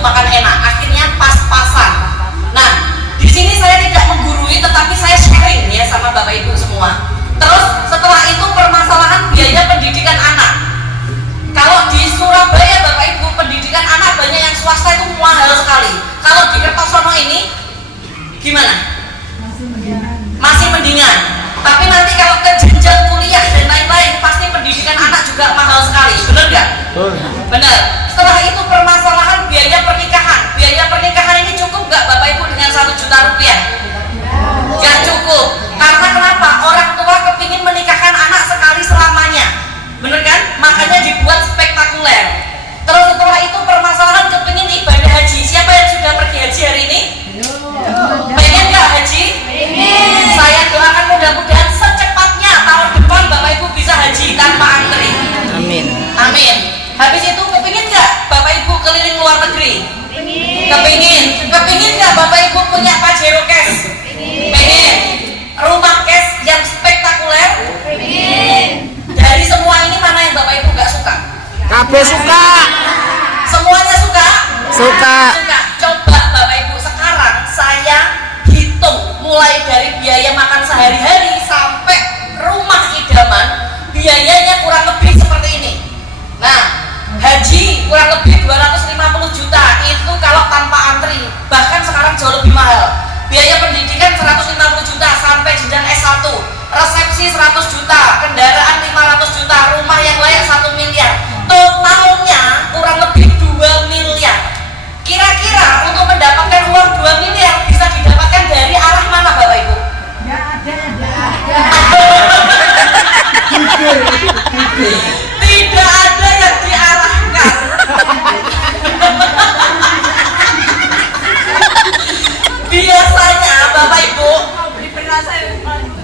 untuk makan enak, akhirnya pas-pasan. Nah, di sini saya tidak menggurui, tetapi saya sharing ya sama Bapak Ibu semua. Terus setelah itu permasalahan biaya pendidikan anak. Kalau di Surabaya Bapak Ibu pendidikan anak banyak yang swasta itu mahal sekali. Kalau di Kertosono ini gimana? Masih mendingan. Tapi nanti kalau ke jenjang kuliah dan lain-lain pasti pendidikan anak juga mahal sekali. Benar nggak? Benar. Setelah itu permasalahan biaya pernikahan. Biaya pernikahan ini cukup nggak Bapak Ibu dengan 1 juta rupiah? Nggak cukup. Karena kenapa? Orang tua kepingin menikahkan anak sekali selamanya. Bener kan? Makanya dibuat spektakuler. Terus setelah itu permasalahan kepingin ibadah haji. Siapa yang sudah pergi haji hari ini? Pengen nggak haji? Saya doakan mudah-mudahan secepatnya tahun depan Bapak Ibu bisa haji tanpa antri. Amin. Amin. Habis itu kepingin nggak Bapak Ibu keliling luar negeri? Kepingin. Kepingin nggak Bapak Ibu punya Pajero cash? Pengen. Rumah cash yang spektakuler? Dari semua ini mana yang Bapak Ibu nggak suka? Kabeh suka. Semuanya suka? Suka. Suka. Coba Bapak Ibu sekarang saya hitung mulai dari biaya makan sehari-hari sampai rumah idaman, biayanya kurang lebih seperti ini. Nah, haji kurang lebih 250 juta itu kalau tanpa antri, bahkan sekarang jauh lebih mahal. Biaya pendidikan 150 juta sampai jenjang S1, resepsi 100 juta, kendaraan 500 juta, rumah yang layak 1 miliar. Totalnya kurang lebih 2 miliar. Kira-kira untuk mendapatkan uang 2 miliar bisa didapatkan dari arah mana Bapak Ibu? Tidak ada yang diarahkan. Biasanya Bapak Ibu,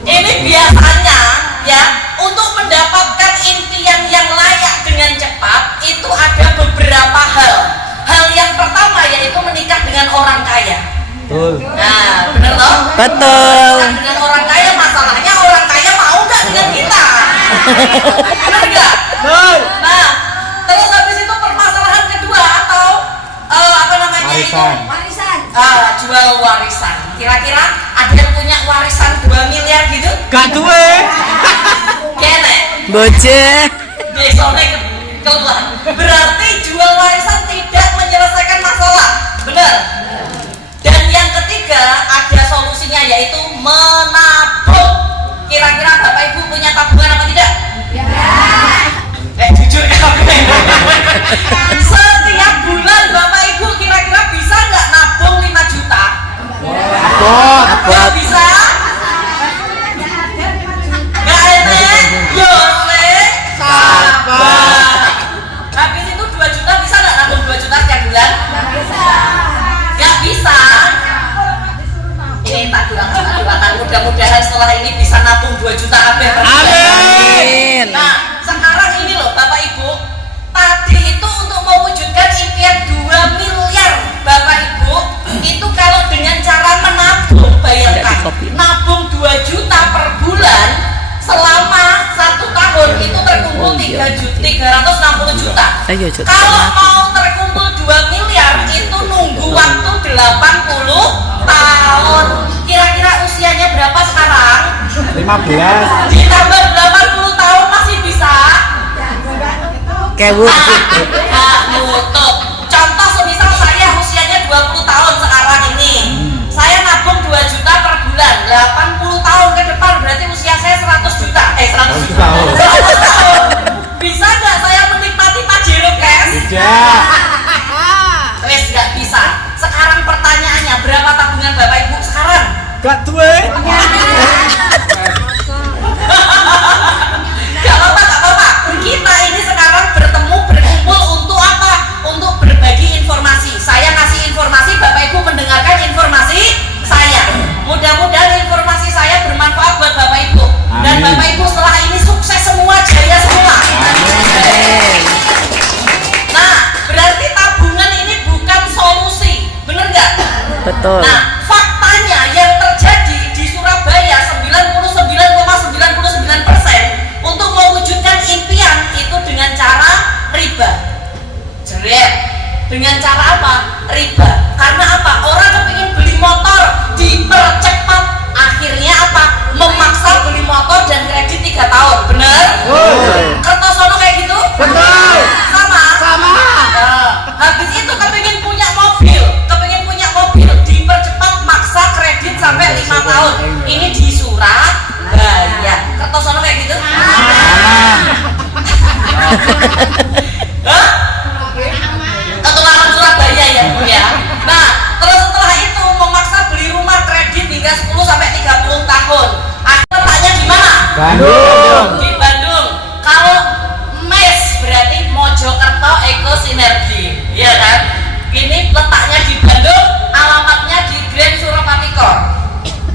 ini biasanya ya untuk mendapatkan impian yang layak dengan cepat itu ada beberapa hal. Hal yang pertama yaitu menikah dengan orang kaya. Betul. Nah, bener toh? Betul. Menikah dengan orang kaya, masalahnya orang kaya mau nggak dengan kita? Bener nggak? Nah, terus habis itu permasalahan kedua atau apa namanya Warisan. itu? Jual warisan. Kira-kira ada yang punya warisan 2 miliar gitu? Gak duwe. Kene. Boce. Besoknya keluar. Berarti jual warisan tidak menyelesaikan masalah. Benar? Dan yang ketiga ada solusinya yaitu menabung. Kira-kira Bapak Ibu punya tabungan apa tidak? Jujur setiap bulan Bapak Ibu kira-kira bisa nggak nabung 5 juta? Nggak bisa? Nggak enak? Yole sabar. Habis itu 2 juta bisa nggak nabung 2 juta setiap bulan? Nggak bisa. Ini tak doakan mudah-mudahan setelah ini bisa nabung 2 juta kabeh. Amin. Nah, sekarang ini loh Bapak Ibu, tadi itu untuk mewujudkan impian 2 miliar Bapak Ibu, itu kalau dengan cara menabung, bayangkan nabung 2 juta per bulan selama 1 tahun itu terkumpul 360 juta. Kalau mau terkumpul 2 miliar itu nunggu waktu 80 tahun. Kira-kira usianya berapa sekarang? 15. Ditambah 80 tahun masih bisa? Kewut. Nutup. Contoh semisal saya usianya 20 tahun sekarang ini. Saya nabung 2 juta per bulan. 80 tahun ke depan berarti usia saya 100 juta. 100 juta. 100 tahun. Bisa nggak saya menikmati Pajero cash? Tidak. Wes nggak bisa. Sekarang pertanyaannya berapa tabungan Bapak Ibu sekarang? Gak duwe. Gak apa-apa. Kita ini sekarang berkumpul untuk apa? Untuk berbagi informasi. Saya ngasih informasi, Bapak Ibu mendengarkan informasi saya. Mudah-mudahan informasi saya bermanfaat buat Bapak Ibu. Dan Bapak Ibu setelah ini sukses semua, jaya semua. Nah, berarti tabungan ini bukan solusi, bener nggak? Betul. Nah, faktanya yang terjadi di Surabaya 99,99% untuk mewujudkan impian itu dengan cara riba. Jeret. Dengan cara apa? Bandung. Di Bandung. Kalau MES berarti Mojokerto Eko Sinergi, ya kan? Ini letaknya di Bandung, alamatnya di Grand Suropati Core.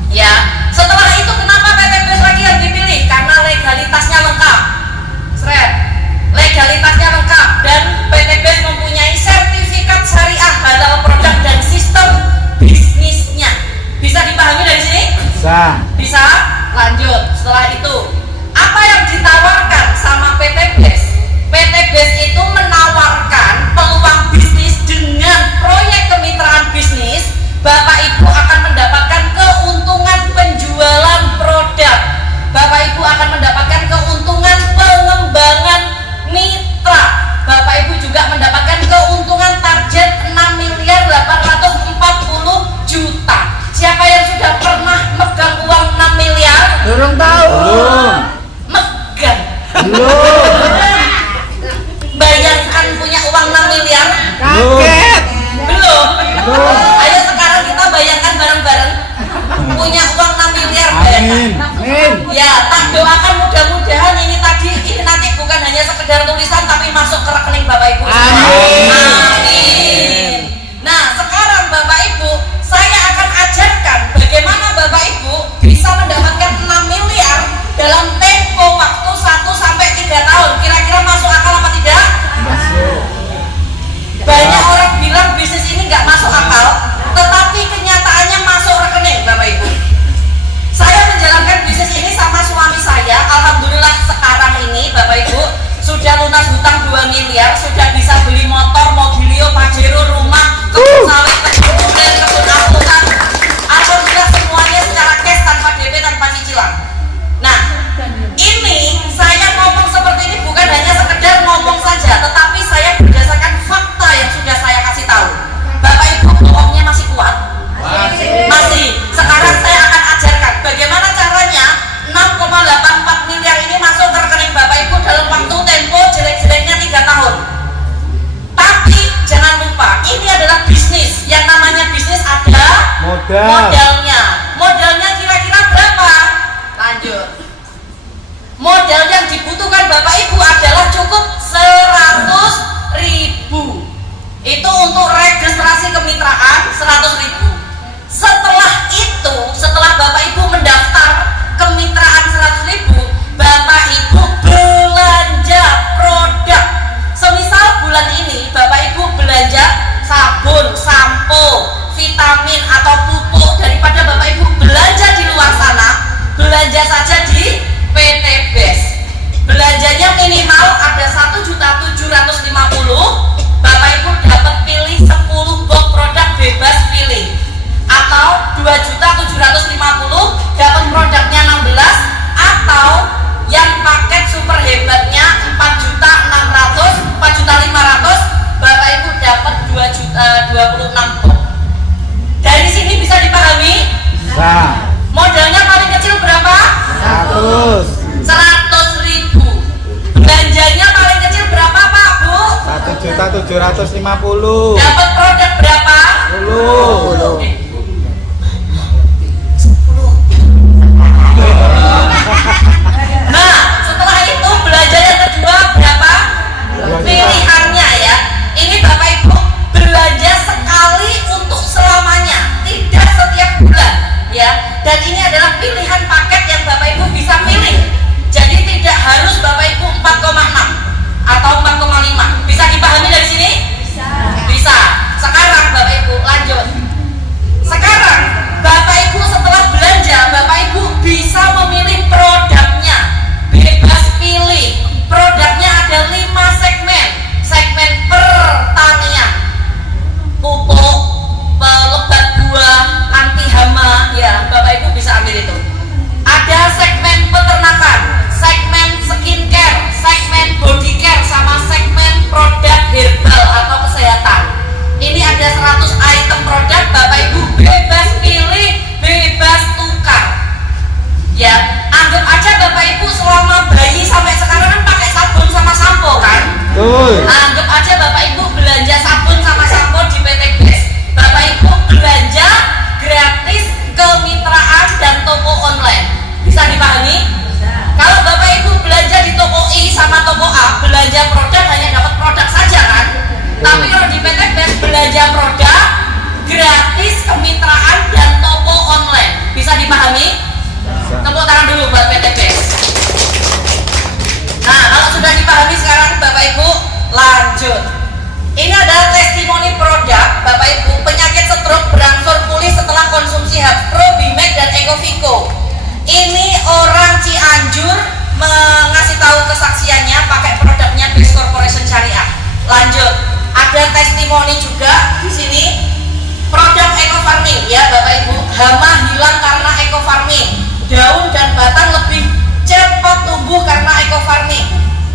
Ya. Setelah itu kenapa PT BES lagi yang dipilih? Karena legalitasnya lengkap. Seret. Legalitasnya lengkap dan PT BES mempunyai sertifikat syariah halal produk dan sistem bisnisnya. Bisa dipahami dari sini? Bisa. Bisa? Lanjut. Setelah itu, apa yang ditawarkan sama PT BES? PT BES itu menawarkan peluang bisnis dengan proyek kemitraan bisnis. Bapak Ibu akan mendapatkan keuntungan penjualan produk. Bapak Ibu akan mendapatkan keuntungan pengembangan mitra. Bapak Ibu juga mendapatkan keuntungan target 6.840.000.000. Siapa yang sudah pernah megang uang 6 miliar? Belum tahu. Belum. Megang. Belum. Bayangkan punya uang 6 miliar? Kaget. Belum. Belum. Ayo sekarang kita bayangkan bareng-bareng punya uang 6 miliar. Amin. Amin. Ya, tak doakan mudah-mudahan ini nanti bukan hanya sekedar tulisan tapi masuk ke rekening Bapak Ibu. Amin. Amin. Nah, sekarang Bapak Ibu, saya akan ajarkan bagaimana Bapak Ibu bisa mendapatkan 6 miliar dalam tempo waktu 1 sampai 3 tahun. Kira-kira masuk akal apa tidak? Masuk. Banyak orang bilang bisnis ini nggak masuk akal, tetapi kenyataannya masuk rekening Bapak Ibu. Saya menjalankan bisnis ini sama suami saya. Alhamdulillah sekarang ini Bapak Ibu sudah lunas hutang 2 miliar, sudah bisa beli motor, mobilio, pajero, rumah, kebun sawit, kebun durian, kebun alpukat. Alhamdulillah semuanya secara cash, tanpa DP, tanpa cicilan. Nah, ini saya ngomong seperti ini bukan hanya sekedar ngomong saja, tetapi saya berdasarkan fakta yang sudah saya kasih tahu. Bapak Ibu bohongnya masih kuat? Masih. Sekarang saya akan ajarkan bagaimana caranya 6,84 miliar ini masuk ke rekening Bapak Ibu dalam waktu tempo jelek-jeleknya 3 tahun. Tapi jangan lupa, ini adalah bisnis. Yang namanya bisnis ada modalnya. Modalnya kira-kira berapa? Lanjut. Modal yang dibutuhkan Bapak Ibu adalah cukup 100.000. Itu untuk registrasi kemitraan 100.000. Setelah Bapak Ibu mendaftar kemitraan 100.000, Bapak Ibu belanja produk. Semisal bulan ini Bapak Ibu belanja sabun, sampo, vitamin atau pupuk, daripada Bapak Ibu belanja di luar sana, belanja saja di PT BES. Belanjanya minimal ada 1.750.000. Bapak Ibu dapat pilih 10 box produk bebas pilih, atau 2.750.000 dapat produknya 16, atau yang paket super hebatnya 4.500.000 Bapak Ibu dapat 2.026 box. Dari sini bisa dipahami? Bisa. Modalnya paling kecil berapa? 100. 100.000. Belanjanya paling kecil berapa Pak Bu? 1.750.000. Dapat produk berapa? 10. Nah, setelah itu belanja yang kedua berapa? Pilihannya ya. Ini Bapak Ibu belanja sekali untuk selamanya, tidak setiap bulan ya. Dan ini adalah pilihan paket yang Bapak Ibu bisa pilih. Jadi tidak harus Bapak Ibu 4,6 atau 4,5. Bisa dipahami dari sini? Bisa. Sekarang Bapak Ibu lanjut. Sekarang Bapak Ibu setelah belanja, Bapak Ibu bisa memilih produknya. Bebas pilih. Produknya ada 5 segmen. Segmen pertanian, pupuk, pelebat buah, anti hama, ya Bapak Ibu bisa ambil itu. Ada segmen peternakan, segmen skincare, segmen body care, sama segmen produk herbal atau kesehatan. Ini ada 100 item produk, Bapak Ibu bebas pilih, bebas tukar. Ya, anggap aja Bapak Ibu selama bayi sampai sekarang kan pakai sabun sama sampo kan? Betul. Anggap aja Bapak Ibu belanja sabun sama sampo di PT BES. Bapak Ibu belanja gratis kemitraan dan toko online. Bisa dipahami? Kalau Bapak Ibu belanja di toko I sama toko A, belanja produk hanya dapat produk saja kan? Tapi kalau di PT Best belanja produk gratis, kemitraan dan toko online. Bisa dipahami? Tepuk tangan dulu buat PT Best. Nah, kalau sudah dipahami sekarang Bapak Ibu, lanjut. Ini adalah testimoni produk Bapak Ibu, penyakit stroke berangsur pulih setelah konsumsi Hapro, Bimek dan Ekovico. Ini orang Cianjur mengasih tahu kesaksiannya pakai produknya Best Corporation Syariah. Lanjut, ada testimoni juga di sini produk eco farming ya Bapak Ibu. Hama hilang karena eco farming. Daun dan batang lebih cepat tumbuh karena eco farming.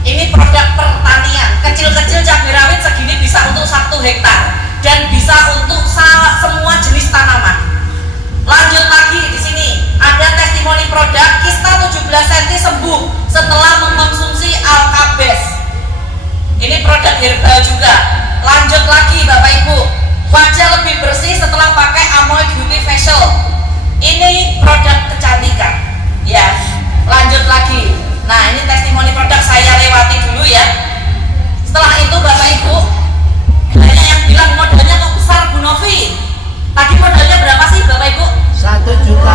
Ini produk pertanian. Kecil-kecil cabai rawit segini bisa untuk 1 hektar dan bisa untuk semua jenis tanaman. Lanjut lagi di sini ada testimoni produk kista 17 cm sembuh setelah mengkonsumsi Alkabes. Ini produk herbal juga. Lanjut lagi Bapak Ibu, wajah lebih bersih setelah pakai Amoy Beauty Facial. Ini produk kecantikan ya. Lanjut lagi. Nah, ini testimoni produk saya lewati dulu ya. Setelah itu Bapak Ibu, banyak yang bilang modalnya kok besar Bu Novi. Tadi modalnya berapa sih Bapak Ibu? 1 juta.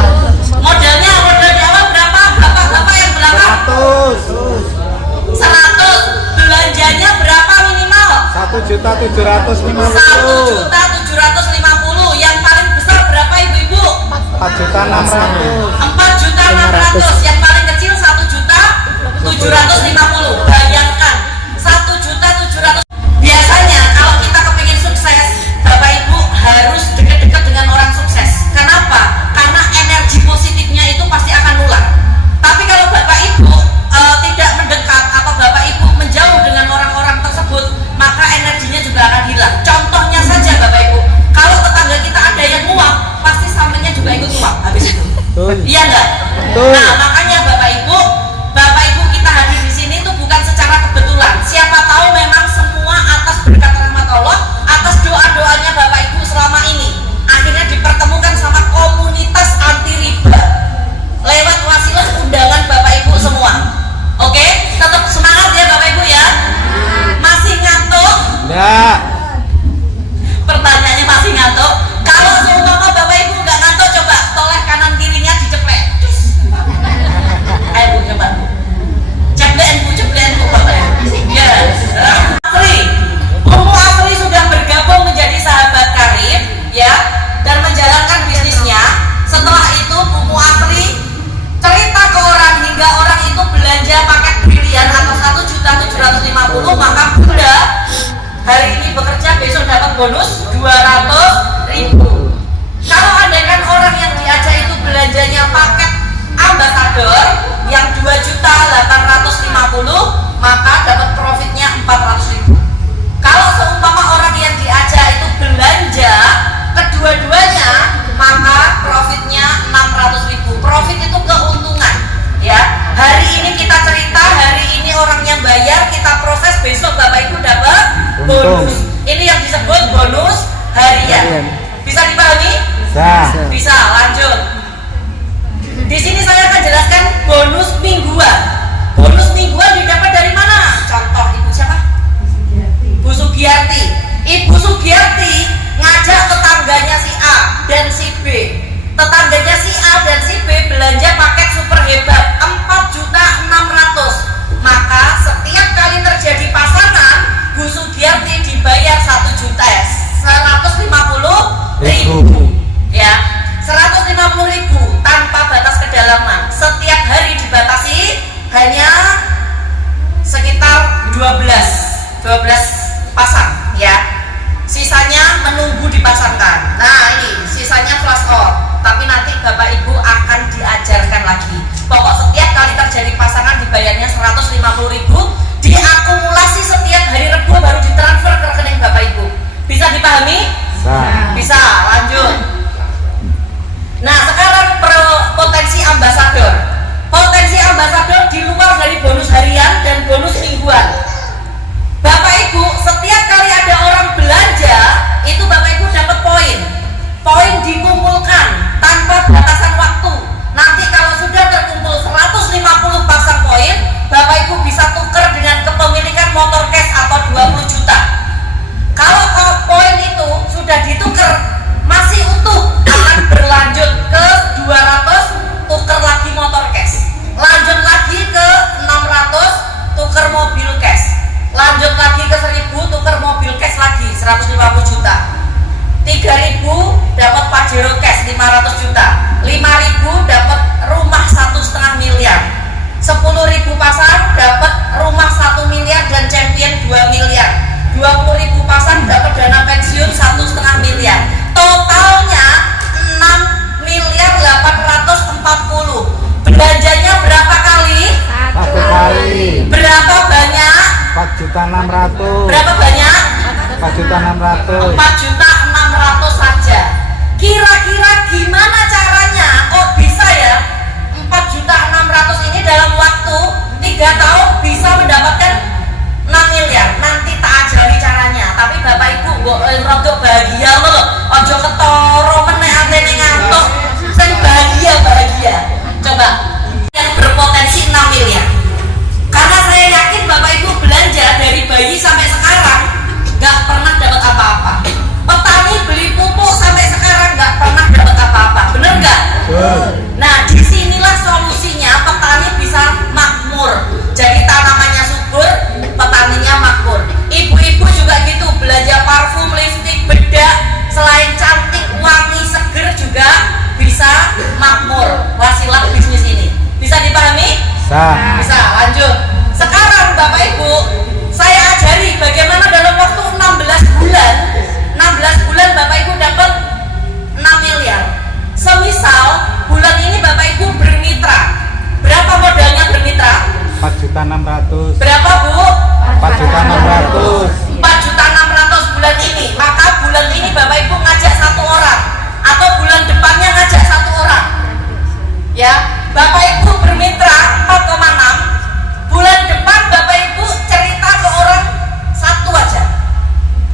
Modal di awal berapa? Bapak-bapak yang belakang? 100. 100. Belanjanya berapa minimal? 1.750.000. 1.750. Yang paling besar berapa Ibu-ibu? 4.600.000. 4.600.000. Yang paling kecil 1.750.000. Bayangkan 1.700.000. Biasanya kalau kita kepingin sukses, Bapak Ibu harus dekat-dekat dengan orang sukses. Kenapa? Karena energi positifnya itu pasti akan nular. Tapi kalau Bapak Ibu tidak mendekat atau Bapak Ibu menjauh dengan orang-orang tersebut, maka energinya juga akan hilang. Contohnya saja Bapak Ibu, kalau tetangga kita ada yang nguap, pasti samennya juga ikut nguap habis itu. Iya enggak? Nah, makanya Bapak Ibu kita hadir di sini itu bukan secara kebetulan. Siapa tahu memang semua atas berkat rahmat Allah, atas doa-doanya Bapak Ibu selama ini, akhirnya dipertemukan sama komunitas anti riba lewat wasilah undangan Bapak Ibu semua. Oke, tetap semangat ya Bapak Ibu ya. Masih ngantuk? Enggak. Pertanyaannya masih ngantuk? Kalau seumpama Bapak Ibu nggak ngantuk, coba toleh kanan kirinya diceplek. Ayo Bu, coba. Ceplein Bu Bapak ya. Yes. Asri, Umu Asri sudah bergabung menjadi sahabat karib ya dan menjalankan bisnisnya. Setelah itu Umu Asri cerita ke orang hingga orang itu belanja paket brilian atau 1.750.000, maka Bunda hari ini bekerja, besok dapat bonus 200.000. Kalau andaikan orang yang diajak itu belanjanya paket ambasador yang 2.850.000, maka dapat profitnya 400.000. Kalau seumpama orang yang diajak itu belanja kedua-duanya, maka profitnya 600.000. Profit itu keuntungan ya. Hari ini kita cerita, hari ini orang yang bayar kita proses, besok Bapak Ibu dapat bonus. Ini yang disebut bonus harian. Bisa dipahami? Bisa. Lanjut. Di sini saya akan jelaskan bonus mingguan. Bonus mingguan didapat dari mana? Contoh Ibu siapa? Bu Sugiyarti. Ibu Sugiyarti ngajak tetangganya si A dan si B. Tetangganya si A dan si B belanja paket super hebat 4.600.000. Maka setiap kali terjadi pasangan, Bu Sugiyarti dibayar 1.150.000 ya, 150.000 tanpa batas kedalaman. Setiap hari 150 juta. 3.000 dapat Pajero cash 500 juta. 5.000 dapat rumah 1,5 miliar. 10.000 pasang dapat rumah 1 miliar dan champion 2 miliar. 20.000 pasang dapat dana pensiun 1,5 miliar. Totalnya 6 miliar 840. Belanjanya berapa kali? 1 kali. Berapa banyak? 4.600.000. Berapa banyak? 4.600.000. 4.600.000 saja. Kira-kira gimana caranya? Kok bisa ya 4.600.000 ini dalam waktu 3 tahun bisa mendapatkan 6 miliar? Nanti tak ajari caranya. Tapi Bapak Ibu rodok bahagia loh. Ojo ketoro meneh atene ngantuk. Sing bahagia. Coba yang berpotensi 6 miliar. Karena saya yakin Bapak Ibu belanja dari bayi sampai sekarang nggak pernah dapat apa-apa. Petani beli pupuk sampai sekarang nggak pernah dapat apa-apa. Bener nggak? Nah, disinilah solusinya petani bisa makmur. Jadi tanamannya subur, petaninya makmur. Ibu-ibu juga gitu, belanja parfum, lipstik, bedak, selain cantik, wangi, seger juga bisa makmur. Wasilah bisnis ini. Bisa dipahami? Bisa, lanjut. Sekarang Bapak Ibu, saya ajari bagaimana dalam waktu 16 bulan 16 bulan Bapak Ibu dapat 6 miliar. Semisal bulan ini Bapak Ibu bermitra. Berapa modalnya bermitra? 4.600.000. Berapa Bu? 4.600.000. 4.600.000 bulan ini. Maka bulan ini Bapak Ibu ngajak 1 orang, atau bulan depannya ngajak 1 orang. Ya, Bapak Ibu bermitra 4,6. Bulan depan Bapak Ibu cerita ke orang 1 aja.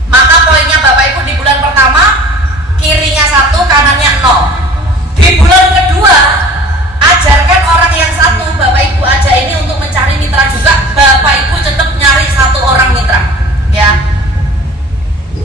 Maka poinnya Bapak Ibu di bulan pertama kirinya 1, kanannya 0. Di bulan kedua ajarkan orang yang 1, Bapak Ibu aja ini untuk mencari mitra juga. Bapak Ibu tetap nyari 1 orang mitra. Ya.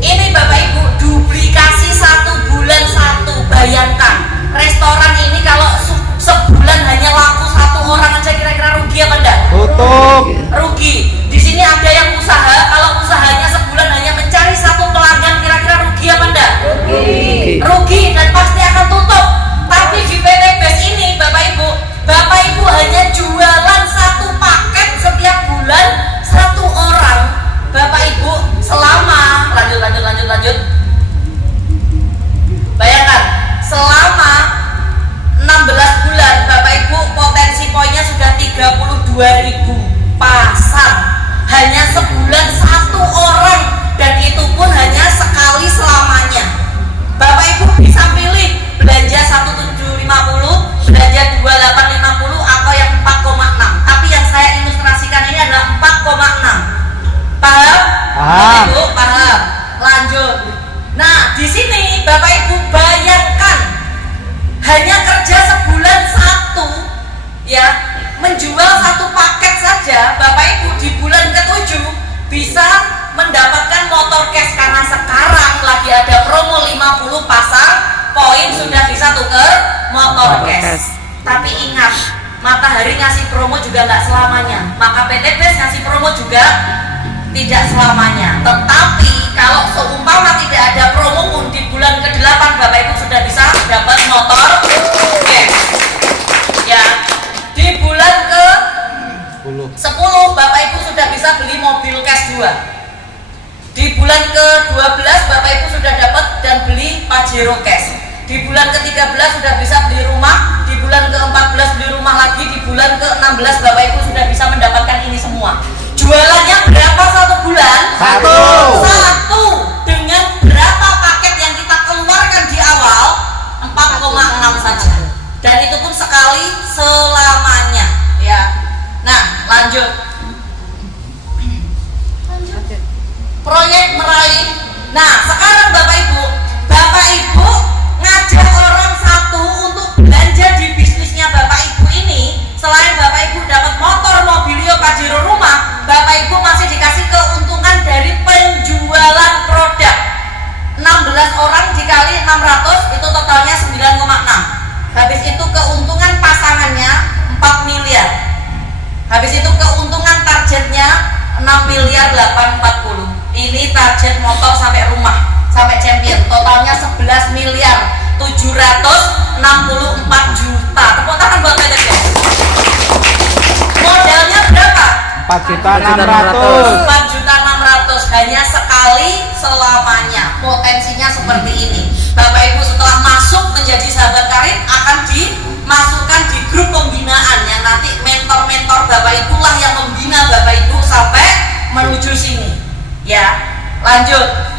Ini Bapak Ibu duplikasi 1 bulan 1. Bayangkan restoran ini kalau sebulan hanya laku 1 orang aja, kira-kira rugi apa enggak? Tutup. Rugi. Di sini ada yang usaha, kalau usahanya sebulan hanya mencari 1 pelanggan, kira-kira rugi apa enggak? Rugi dan pasti akan tutup. Tapi di PT Best ini Bapak Ibu hanya jualan 1 paket setiap bulan 1 orang. Bapak Ibu selama lanjut. Bayangkan selama 16 bulan Bapak Ibu potensi poinnya sudah 32.000 pasang. Hanya sebulan 1 orang, dan itu pun hanya sekali selamanya. Bapak Ibu bisa pilih belanja 1.750, belanja 2.850, atau yang 4,6. Tapi yang saya ilustrasikan ini adalah 4,6. Paham? Bapak Ibu paham? Lanjut. Nah, di sini Bapak Ibu bayangkan hanya kerja sebulan 1, ya, menjual 1 paket saja. Bapak Ibu di bulan ke-7 bisa mendapatkan motor cash, karena sekarang lagi ada promo 50 pasang poin sudah bisa tuker motor cash. Tapi ingat, Matahari ngasih promo juga nggak selamanya, maka PT Best ngasih promo juga tidak selamanya. Tetapi kalau seumpama tidak ada promo pun, di bulan ke-8 Bapak Ibu sudah bisa dapat motor cash. Ya, di bulan ke-10 Bapak Ibu sudah bisa beli mobil cash 2. Di bulan ke-12 Bapak Ibu sudah dapat dan beli Pajero cash. Di bulan ke-13 sudah bisa beli rumah. Di bulan ke-14 beli rumah lagi. Di bulan ke-16 Bapak Ibu sudah bisa mendapatkan ini semua. Jualannya berapa 1 bulan? 1. Dengan berapa paket yang kita keluarkan di awal? 4,6 saja. Dan itu pun sekali selamanya, ya. Nah, lanjut. Proyek meraih. Nah, sekarang Bapak Ibu ngajak orang 1 untuk belanja di bisnisnya Bapak Ibu ini. Selain Bapak Ibu dapat motor, mobilio, Pajero rumah, Bapak Ibu masih dikasih keuntungan dari penjualan produk. 16 orang dikali 600 itu totalnya 9,6. Habis itu keuntungan pasangannya 4 miliar. Habis itu keuntungan targetnya 6 miliar 840. Ini target motor sampai rumah, sampai champion. Totalnya 11 miliar 764 juta. Tepuk tangan buat Peter guys. Modalnya berapa? 4.600.000. 4.600.000, hanya sekali selamanya. Potensinya seperti ini. Bapak Ibu setelah masuk menjadi sahabat Karim akan dimasukkan di grup pembinaan yang nanti mentor-mentor Bapak Ibu lah yang membina Bapak Ibu sampai menuju sini. Ya, lanjut.